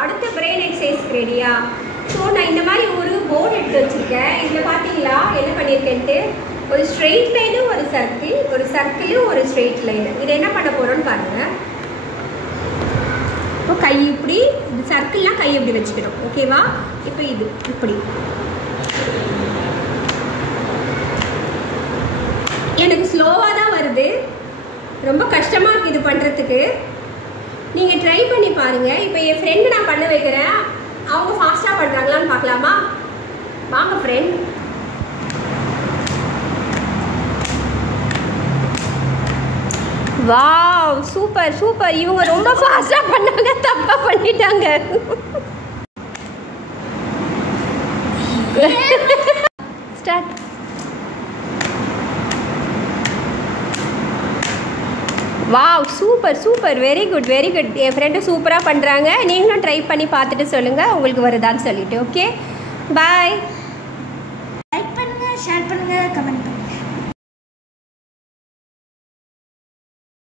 அடுத்த brain exercise ரெடியா? So நான் இந்த மாதிரி ஒரு போர்டு எடுத்து வச்சுருக்கேன். இதில் பார்த்தீங்களா என்ன பண்ணியிருக்கேன்ட்டு, ஒரு ஸ்ட்ரெயிட் லைனு ஒரு சர்க்கிளும் ஒரு ஸ்ட்ரெயிட் லைனு. இதை என்ன பண்ண போகிறோன்னு பாருங்கள். இப்போ கை இப்படி, இது சர்க்கிள்லாம் கை இப்படி வச்சுக்கணும். ஓகேவா? இப்போ இது இப்படி எனக்கு ஸ்லோவாக தான் வருது, ரொம்ப கஷ்டமாக இருக்குது இது பண்ணுறதுக்கு. நீங்கள் ட்ரை பண்ணி பாருங்கள். இப்போ என் ஃப்ரெண்டு நான் பண்ண வைக்கிறேன், அவங்க ஃபாஸ்ட்டாக பண்ணுறாங்களான்னு பார்க்கலாமா? வாங்க ஃப்ரெண்ட். Wow, super super. இவங்க ரொம்ப ஃபாஸ்ட்டாக பண்ணாங்க, தப்பாக பண்ணிட்டாங்க. Start. Wow, super super, very good very good. என் ஃப்ரெண்டு சூப்பராக பண்ணுறாங்க. நீங்களும் ட்ரை பண்ணி பார்த்துட்டு சொல்லுங்கள் உங்களுக்கு வருதான்னு சொல்லிட்டு. ஓகே, பாய். லைக் பண்ணுங்கள், ஷேர் பண்ணுங்கள், கமெண்ட் பண்ணுங்கள்.